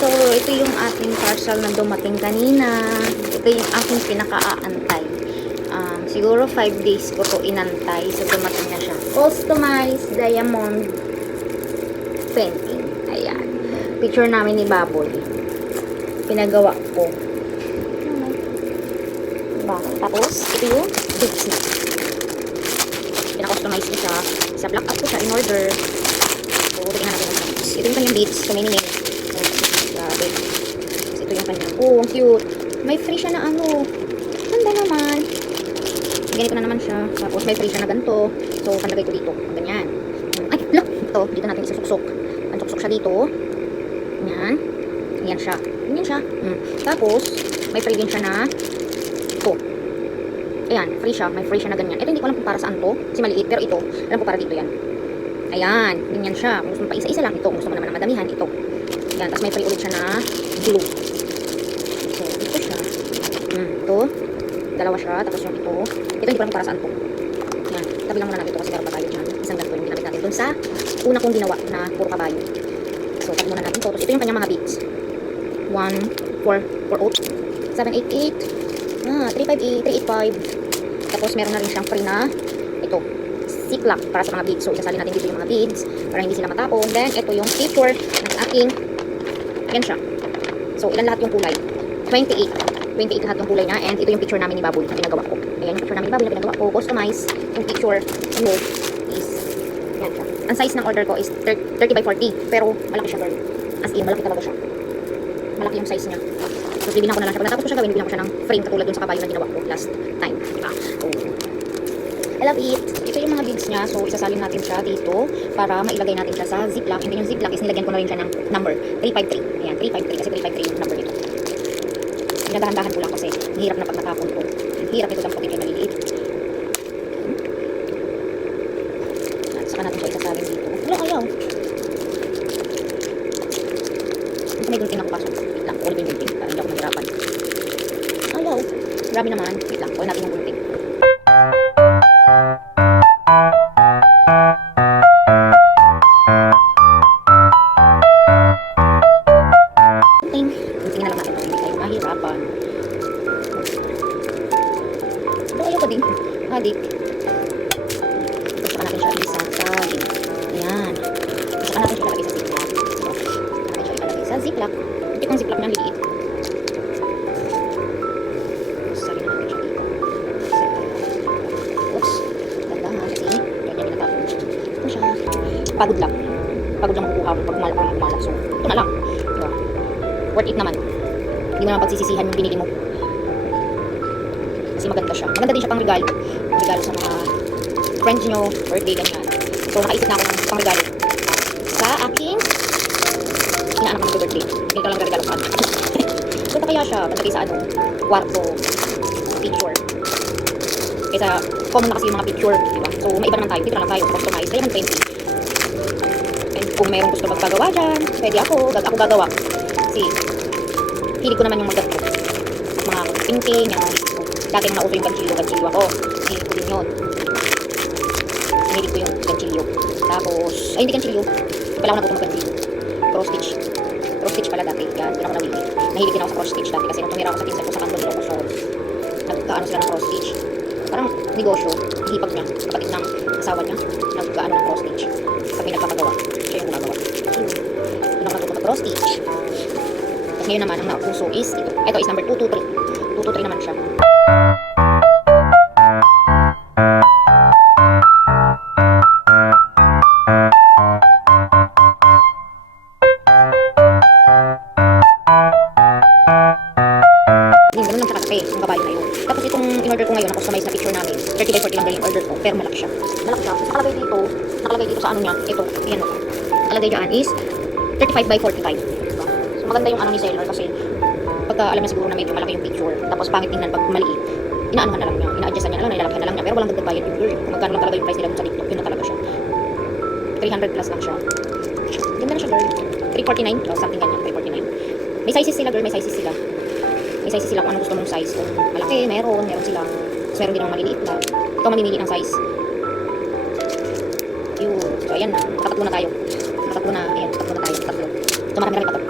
So, ito yung ating parcel na dumating kanina. Ito yung aking pinaka-aantay. Siguro 5 days ko to inantay. So, dumating na siya. Customized diamond painting. Ayan. Picture namin ni Baboy. Pinagawa ko. Diba? Tapos, ito yung beads na. Pina-customize ko siya. Sa black out ko siya in order. So, tingnan natin ang beads. Ito yung kanyang beads. So, mini-mini. Grabe. Tapos, ito yung kanyang. Oh, ang cute. May free siya na ano. Ganda naman. Ganito na naman siya. Tapos, may free siya na ganito. So, panlagay ko dito. Ganyan. Ay, look! Ito, dito natin isusuksok. Pansuksok siya dito. Ganyan. Ganyan siya. Ganyan siya. Tapos, may free din siya na ito. Ayan, free siya. May free siya na ganyan. Ito, hindi ko alam kung para saan to. Kasi maliit. Pero ito, alam ko para dito yan. Ayan. Ganyan siya. Kung gusto mo pa isa-isa lang, ito. Kung gusto mo naman ng madamihan, ito. Ayan. Tapos, may free ulit siya na glue. So, ito siya. Ito. Dalawa siya. Tapos, yung ito. Ito, hindi ko alam kung para saan to. Ayan. Tabi lang muna natin ito kasi meron pa tayo dyan. Isang ganito yung ginamit natin dun sa una kong ginawa na puro kabayo. So, tabi muna natin ito. Tapos, ito yung kanyang mga beads. 1, 4, 4 oat, 788, 358, 385. Tapos meron na rin siyang free na ito, ziplock para sa mga beads. So isasalin natin dito yung mga beads para hindi sila matapon. Then ito yung picture ng aking, yan siya. So ilan lahat yung kulay? 28 lahat yung kulay na. And ito yung picture namin ni Baboy na pinagawa ko. Ayan yung picture namin ni Baboy na pinagawa ko. Customize yung picture mo is yan siya. Ang size ng order ko is 30 by 40. Pero malaki siya girl. As in malaki talaga siya. Malaki yung size niya. So, bibilang ko na lang siya. Pag natapos ko siya gawin, bibilang ko siya ng frame katulad dun sa kabayo na ginawa ko last time. Diba? So, I love it. Ito yung mga beads niya. So, isasalin natin siya dito para mailagay natin siya sa ziplock. And then yung ziplock is nilagyan ko na rin siya ng number 353. Ayan, 353 kasi 353 yung number nito. Pinadahan-dahan ko lang kasi hirap na pag natapon ko. Hirap ito damputin yung maliliit. At saka natin siya isasalin dito. Wala, ayaw. May gunting ako pasok. Wait lang, ulit yung gunting para hindi ako mahirapan. Ayaw. Grabe naman. Wait lang, ulit natin yung gunting. Gunting na lang natin. Hindi tayo mahirapan. Pero ayaw pa din. Adik. Saka natin siya isasalin. Ayan. Saka natin siya ilagay sa ziplock. Sa ziplock. Hindi kong ziplock niya liit. Sasalin natin siya dito. Oops. Dandahan kasi. Ganyan pinatapon. Ito siya. Pagod lang. Pagod lang makukuha mo pag kumala. So, ito na lang. Diba? Worth it naman. Hindi mo naman pagsisisihan yung binili mo. Kasi maganda siya. Maganda din siya pang regalo. Pang regalo sa mga friends nyo. Birthday, ganyan. So, nakaisip na ako ng pang regalo. Sa aking inaanak ng birthday. Ganito lang regalo sa akin. Ganda kaya siya. Panlagay sa ano, kwarto, picture. Kaysa common na kasi yung mga picture, diba? So, may iba naman tayo. Dito lang tayo. Customize. Kaya man 20. And kung meron gusto magpagawa dyan, pwede ako gagawa. Kasi, hilig ko naman yung mga ganito. Mga painting, yung so, dati nang nauso yung ganchilyo ako. Hilig ko din yun. Hilig ko yung ganchilyo. Tapos, ay hindi ganchilyo. Pala ako nagutom mag-ganchilyo. Cross stitch pala dati. Yan, hindi ako nawili. Nahilig din ako sa cross stitch dati kasi nung tumira ako sa pinsan ko sa Candon Ilocos, nagkaano sila ng cross stitch. Parang negosyo, hipag niya, kapatid ng asawa niya, nagkaano ng cross stitch. Pag may nagpapagawa, siya yung gumagawa. Yun ako natuto sa cross stitch. Tapos ngayon naman, ang nauso is ito. Ito is number 223. 223 naman siya. Ganun lang siya kalaki, yung kabayo na yun. Tapos itong in-order ko ngayon, na-customize na picture namin. 30 by 40 lang yung order ko, pero malaki siya. Malaki siya. Nakalagay dito sa ano niya, ito, yan o. Nakalagay dyan is 35 by 45. So maganda yung ano ni seller kasi pagka alam niya siguro na medyo malaki yung picture, tapos pangit tingnan pag maliit, inaanuhan na lang niya, ina-adjustan niya na lang, nilalakihan na lang niya, pero walang dagdag bayad yung girl. Kung magkano lang talaga yung price nila dun sa TikTok, yun na talaga siya. 300 plus lang siya. Ganda na siya girl. 349, o something ganyan, 349. May sizes sila girl, may sizes sila. May sizes sila kung ano gusto mong size. Kung malaki, meron sila. Tapos meron din naman maliliit lang. Ikaw mamimili ng size. Yun. So ayan na, nakatatlo na tayo. Nakatatlo na, ayan, tatlo na tayo, tatlo. So marami na rin pa to.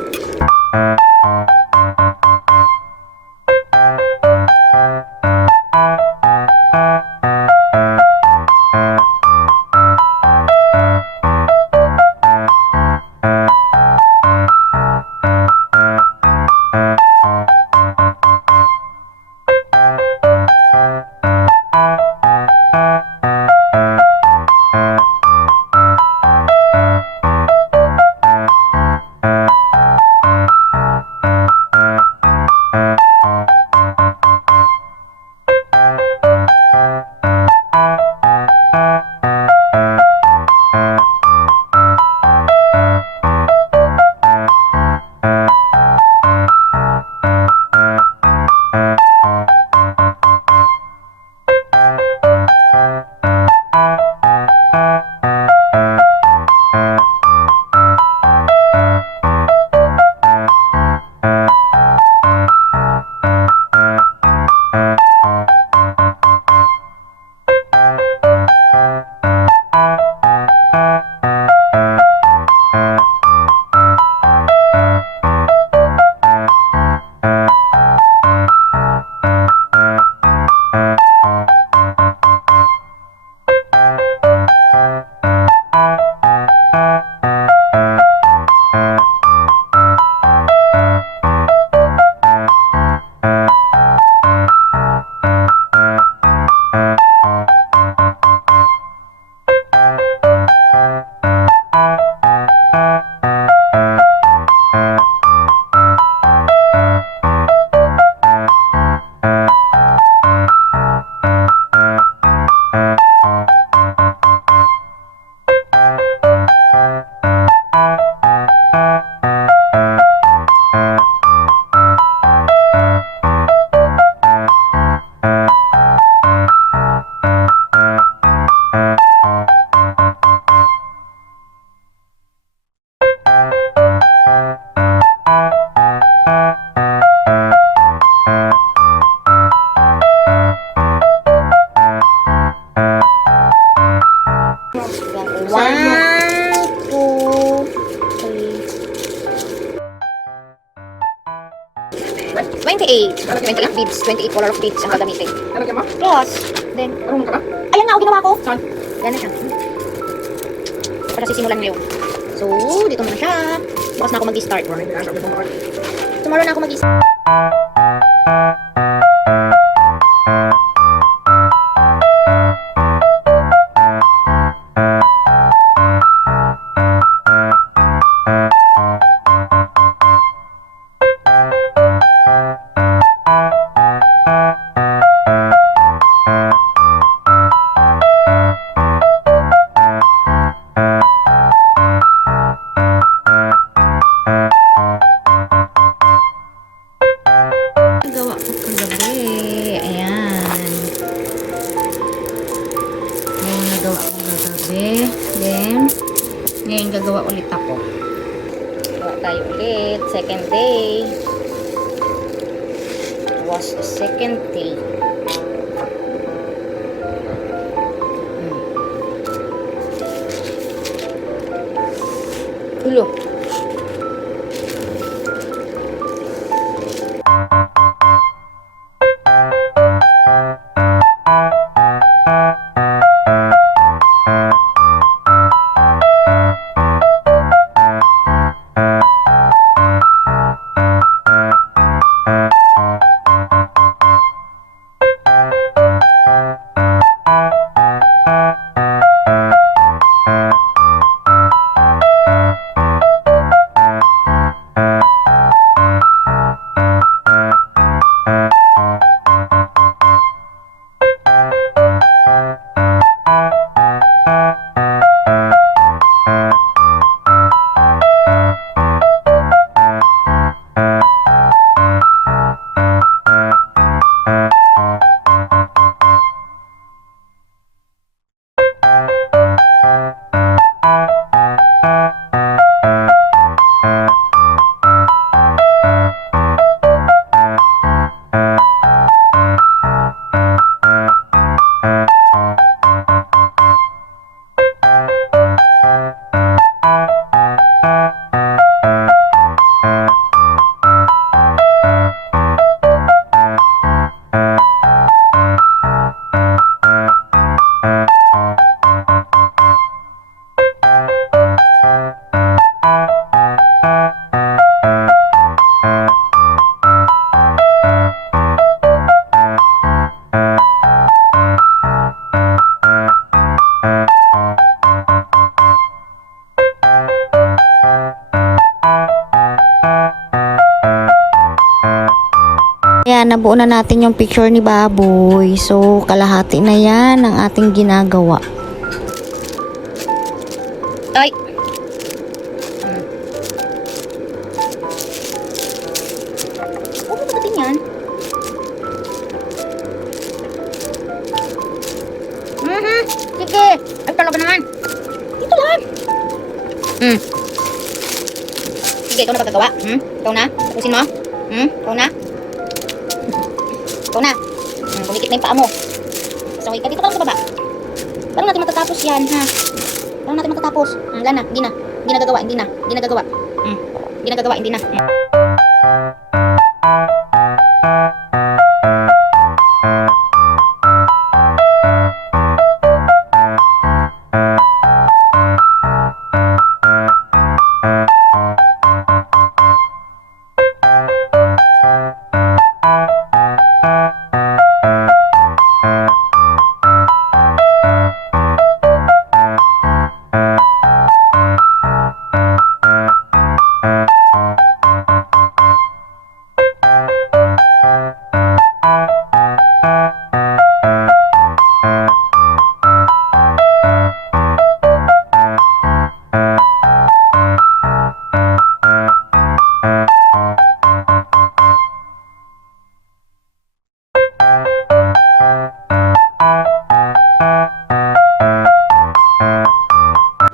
Twenty-eight beads, 28 color of beads ang gagamitin. Lalagyan mo? Yes. Then, Marunong ka ba? ayan nga, ginawa ko. Saan? Yan na siya. Para sisimulan ngayon. So, dito muna siya. Bukas na ako mag-start. Tomorrow na ako mag-start. Gawa ko kagabi. Ayan. Ngayon nagawa ko kagabi. Then, ngayon gagawa ulit ako. Gawa tayo ulit. Second day. It was the second day. Ulo. ayan, nabuo na natin yung picture ni Baboy. So, kalahati na yan ang ating ginagawa. Ay! Huwag mo pagdating yan. Sige. Ay, talaga naman. Dito lang. Sige, ikaw na pagkagawa. Ikaw na. Tapusin mo. Ikaw na. Ikaw na. Kumikit na yung paa mo. So, ikaw dito ka lang sa baba. Parang natin matatapos yan, ha? Parang natin matatapos. Wala na. Hindi na. Hindi nagagawa. Hindi na. Hindi nagagawa. Hindi nagagawa. Hindi na.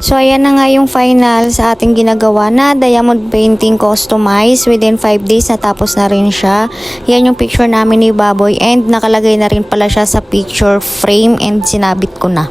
So, ayan na nga yung final sa ating ginagawa na diamond painting customized. Within 5 days, natapos na rin siya. Yan yung picture namin ni Baboy and nakalagay na rin pala siya sa picture frame and sinabit ko na.